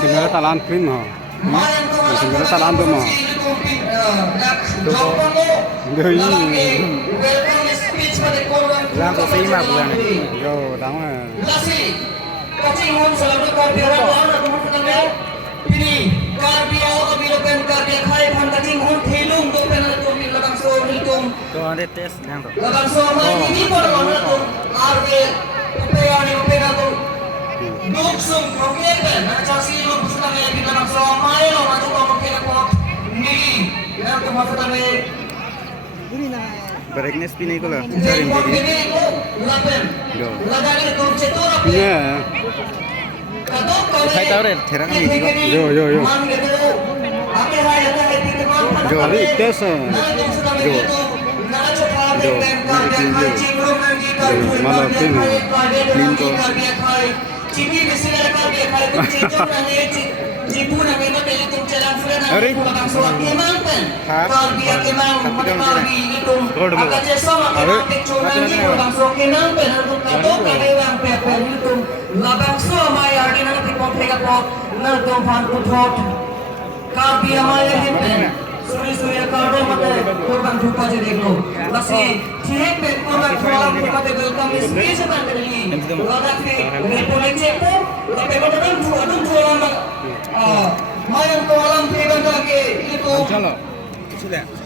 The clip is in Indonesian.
tinggal talan krim ho. Tinggal talan tuh mah. Gay. Lang có phí mà buồn này. Yo, đóng à. Có để test đang rồi. Brightness pinay ko lang. Sorry, hindi. Yo. Iya. Khai tao rin. Thera kami dito. Yo. Yo, ini tes. Yo. Malah pin. Clean ko. Hari? Hah? Road mo. Hari? सूर्य कार्डो मते कोरबान धूपा जे देखो बसी ठीक पे कोरबान थोड़ा धूपा दे वेलकम इस स्पेस बैंडली लगा के रेपोलेचे को पे को तुम थोड़ा मायम तो आलम पे बंदा के ये तो चलो. Sudah.